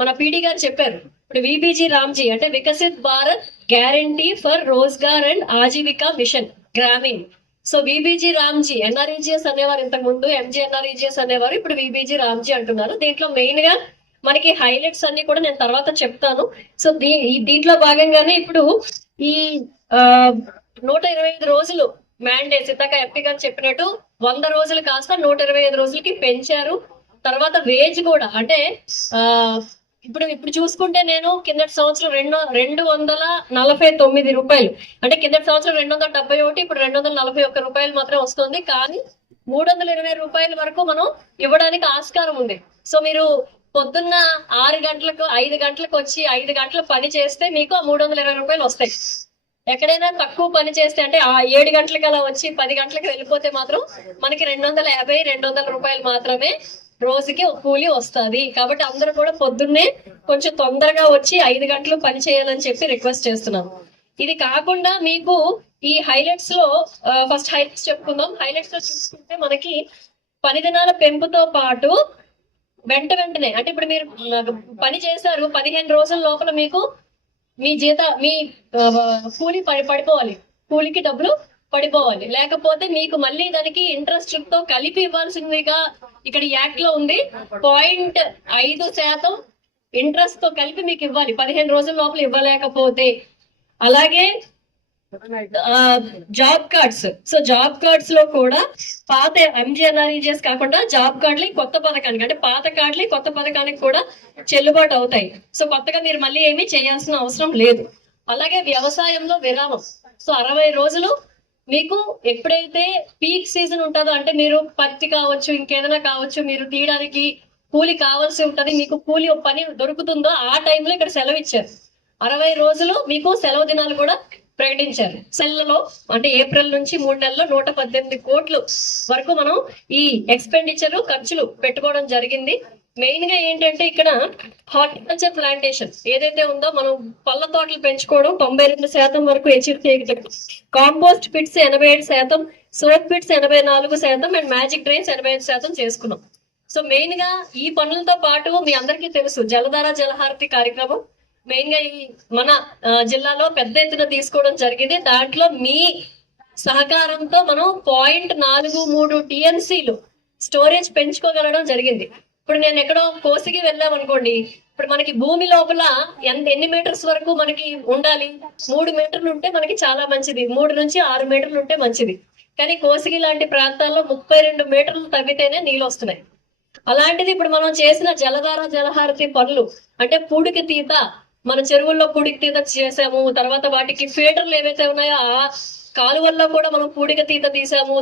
మన పీడి గారు చెప్పారు. ఇప్పుడు విబిజీ రామ్జీ అంటే Viksit Bharat guarantee for Rozgar and Ajeevika mission Gramin. So VBG Ramji, NREGS అనేవారు ఇంతకు ముందు, ఎంజీ ఎన్ఆర్ఈజిఎస్ అనేవారు, ఇప్పుడు విబిజీ రామ్జీ అంటున్నారు. దీంట్లో మెయిన్ గా మనకి హైలైట్స్ అన్ని కూడా నేను తర్వాత చెప్తాను. సో దీంట్లో భాగంగానే ఇప్పుడు ఈ 125 రోజులు మ్యాండేట్స్, ఇందాక ఎంపీ గారు చెప్పినట్టు 100 రోజులు కాస్త 125 రోజులకి పెంచారు. తర్వాత వేజ్ కూడా అంటే ఆ ఇప్పుడు చూసుకుంటే నేను కిందటి సంవత్సరం 249 రూపాయలు, అంటే కిందటి సంవత్సరం 271, ఇప్పుడు 241 రూపాయలు మాత్రం వస్తుంది. కానీ 320 రూపాయల వరకు మనం ఇవ్వడానికి ఆస్కారం ఉంది. సో మీరు పొద్దున్న 6 గంటలకు 5 గంటలకు వచ్చి 5 గంటలు పని చేస్తే మీకు 320 రూపాయలు వస్తాయి. ఎక్కడైనా తక్కువ పని చేస్తే అంటే ఆ 7 గంటలకు అలా వచ్చి 10 గంటలకు వెళ్ళిపోతే మాత్రం మనకి 250-200 రూపాయలు మాత్రమే రోజుకి కూలి వస్తుంది. కాబట్టి అందరూ కూడా పొద్దున్నే కొంచెం తొందరగా వచ్చి 5 గంటలు పని చేయాలని చెప్పి రిక్వెస్ట్ చేస్తున్నాం. ఇది కాకుండా మీకు ఈ హైలైట్స్ లో ఫస్ట్ హైలైట్స్ చెప్పుకుందాం. హైలైట్స్ లో చూసుకుంటే మనకి పని దినాల పెంపుతో పాటు వెంటనే అంటే ఇప్పుడు మీరు పని చేశారు 15 రోజుల లోపల మీకు మీ కూలి పడిపోవాలి, కూలికి డబ్బులు పడిపోవాలి. లేకపోతే మీకు మళ్ళీ దానికి ఇంట్రెస్ట్ తో కలిపి ఇవ్వాల్సిందిగా ఇక్కడ యాక్ట్ లో ఉంది. 0.5% ఇంట్రెస్ట్ తో కలిపి మీకు ఇవ్వాలి 15 రోజుల లోపల ఇవ్వలేకపోతే. అలాగే job cards, so job cards లో కూడా పాత ఎంజీఎన్ఆర్ఈజిఎస్ కాకుండా జాబ్ కార్డులు కొత్త పథకానికి, అంటే పాత కార్డులు కొత్త పథకానికి కూడా చెల్లుబాటు అవుతాయి. సో కొత్తగా మీరు మళ్ళీ ఏమీ చేయాల్సిన అవసరం లేదు. అలాగే వ్యవసాయంలో విరామం, సో 60 రోజులు మీకు ఎప్పుడైతే పీక్ సీజన్ ఉంటుందో, అంటే మీరు పత్తి కావచ్చు ఇంకేదైనా కావచ్చు మీరు తీయడానికి కూలి కావాల్సి ఉంటది, మీకు కూలి పని దొరుకుతుందో ఆ టైంలో ఇక్కడ సెలవు ఇచ్చారు. 60 రోజులు మీకు సెలవు దినాలు కూడా ప్రకటించారు. సెల్లలో అంటే ఏప్రిల్ నుంచి 3 నెలల్లో 118 కోట్లు వరకు మనం ఈ ఎక్స్పెండిచర్ ఖర్చులు పెట్టుకోవడం జరిగింది. మెయిన్ గా ఏంటంటే ఇక్కడ హార్టికల్చర్ ప్లాంటేషన్ ఏదైతే ఉందో మనం పళ్ళ తోటలు పెంచుకోవడం 92% వరకు అచీవ్ చేయగలిగాం. Compost pits 87%, soap pits 84% and magic drains 85% చేసుకున్నాం. సో మెయిన్ గా ఈ పనులతో పాటు మీ అందరికీ తెలుసు జలధార జలహారతి కార్యక్రమం మెయిన్ గా ఈ మన జిల్లాలో పెద్ద ఎత్తున తీసుకోవడం జరిగింది. దాంట్లో మీ సహకారంతో మనం 0.43 టీఎంసీలు స్టోరేజ్ పెంచుకోగలడం జరిగింది. ఇప్పుడు నేను ఎక్కడో కోసికి వెళ్ళాం అనుకోండి, ఇప్పుడు మనకి భూమి లోపల ఎన్ని మీటర్స్ వరకు మనకి ఉండాలి? 3 మీటర్లు ఉంటే మనకి చాలా మంచిది, 3 నుంచి 6 మీటర్లు ఉంటే మంచిది. కానీ కోసిగి లాంటి ప్రాంతాల్లో 32 మీటర్లు తవ్వితేనే నీళ్ళు వస్తున్నాయి. అలాంటిది ఇప్పుడు మనం చేసిన జలధార జలహారతి పనులు అంటే పూడికి తీత, మన చెరువుల్లో పూడికి తీత చేసాము. తర్వాత వాటికి ఫీడర్లు ఏవైతే ఉన్నాయో ఆ కాలువల్లో కూడా మనం పూడిక తీత తీసాము.